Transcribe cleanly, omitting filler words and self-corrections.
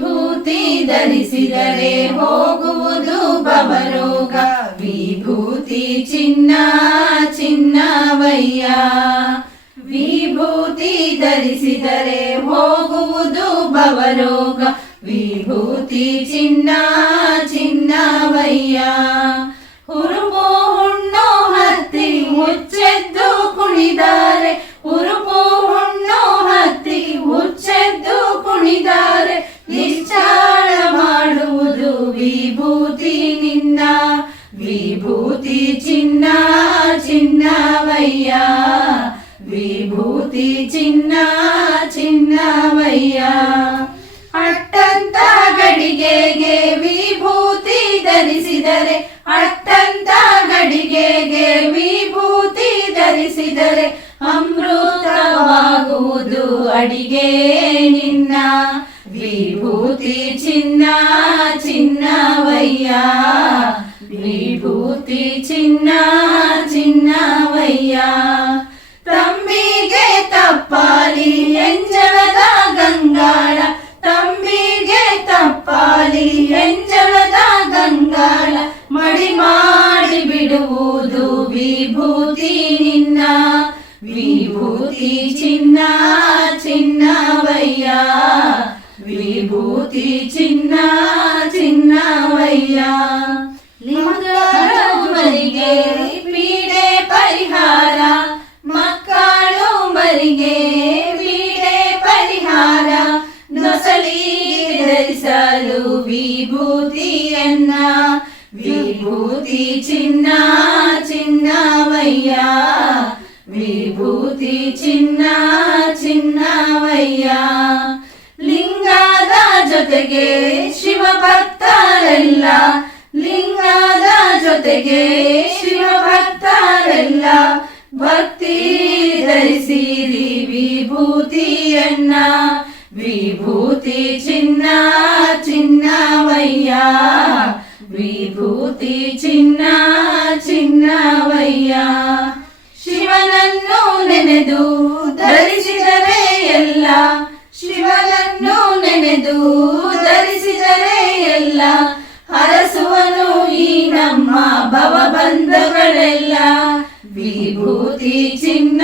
ವಿಭೂತಿ ಧರಿಸಿದರೆ ಹೋಗುವುದು ಭವರೋಗ. ವಿಭೂತಿ ಚಿನ್ನ ಚಿನ್ನವಯ್ಯ. ವಿಭೂತಿ ಧರಿಸಿದರೆ ಹೋಗುವುದು ಭವರೋಗ. ವಿಭೂತಿ ಚಿನ್ನ ಚಿನ್ನವಯ್ಯ. ಹುರುಪು ಹುಣ್ಣು ಹತ್ತಿ ಮುಚ್ಚೆದ್ದು ಕುಣಿದಾರೆ. ಹುರುಪು ಹುಣ್ಣು ಹತ್ತಿ ಮುಚ್ಚೆದ್ದು ಕುಣಿದಾರೆ. ನಿಶ್ಚಾಳ ಮಾಡುವುದು ವಿಭೂತಿ ನಿನ್ನ. ವಿಭೂತಿ ಚಿನ್ನ ಚಿನ್ನವಯ್ಯ. ವಿಭೂತಿ ಚಿನ್ನ ಚಿನ್ನವಯ್ಯ. ಅಟ್ಟಂತ ಗಡಿಗೆಗೆ ವಿಭೂತಿ ಧರಿಸಿದರೆ. ಅಟ್ಟಂತ ಗಡಿಗೆಗೆ ವಿಭೂತಿ ಧರಿಸಿದರೆ ಅಮೃತವಾಗುವುದು ಅಡಿಗೆ ನಿನ್ನ. ವಿಭೂತಿ ಚಿನ್ನ ಚಿನ್ನವಯ್ಯ. ವಿಭೂತಿ ಚಿನ್ನ ಚಿನ್ನವಯ್ಯ. ತಂಬಿಗೆ ತಪ್ಪಾಲಿ ಎಂಜಲದ ಗಂಗಾಳ. ತಂಬಿಗೆ ತಪ್ಪಾಲಿ ಎಂಜಲದ ಗಂಗಾಳ. ಮಡಿ ಮಾಡಿ ಬಿಡುವುದು ವಿಭೂತಿ ನಿನ್ನ. ವಿಭೂತಿ ಚಿನ್ನ ಚಿನ್ನವಯ್ಯ. ವಿಭೂತಿ ಚಿನ್ನ ಚಿನ್ನವಯ್ಯ. ಲಿಂಗರಿಗೆ ಪೀಡೆ ಪರಿಹಾರ. ಮಕ್ಕಳು ಮರಿಗೆ ಪೀಡೆ ಪರಿಹಾರ. ನೊಸಲಿಗೆ ಧರಿಸಲು ವಿಭೂತಿಯನ್ನ. ವಿಭೂತಿ ಚಿನ್ನ ಚಿನ್ನವಯ್ಯ. ವಿಭೂತಿ ಚಿನ್ನ ಚಿನ್ನವಯ್ಯ. ಲಿಂಗದ ಜೊತೆಗೆ ಶಿವಭಕ್ತರೆಲ್ಲ. ಲಿಂಗದ ಜೊತೆಗೆ ಶಿವಭಕ್ತರೆಲ್ಲ ಭಕ್ತಿ ಧರಿಸಿರಿ ವಿಭೂತಿಯನ್ನ. ವಿಭೂತಿ ಚಿನ್ನ ಚಿನ್ನವಯ್ಯ. ವಿಭೂತಿ ಚಿನ್ನ ಚಿನ್ನವಯ್ಯ. ಶಿವನನ್ನು ನೆನೆದು ಧರಿಸಿದರೆ ಎಲ್ಲ. ಶಿವನನ್ನು ನೆನೆದು ಧರಿಸಿದರೆ ಎಲ್ಲ ಹರಸುವನು ಈ ನಮ್ಮ ಭವಬಂಧಗಳೆಲ್ಲ. ವಿಭೂತಿ ಚಿನ್ನ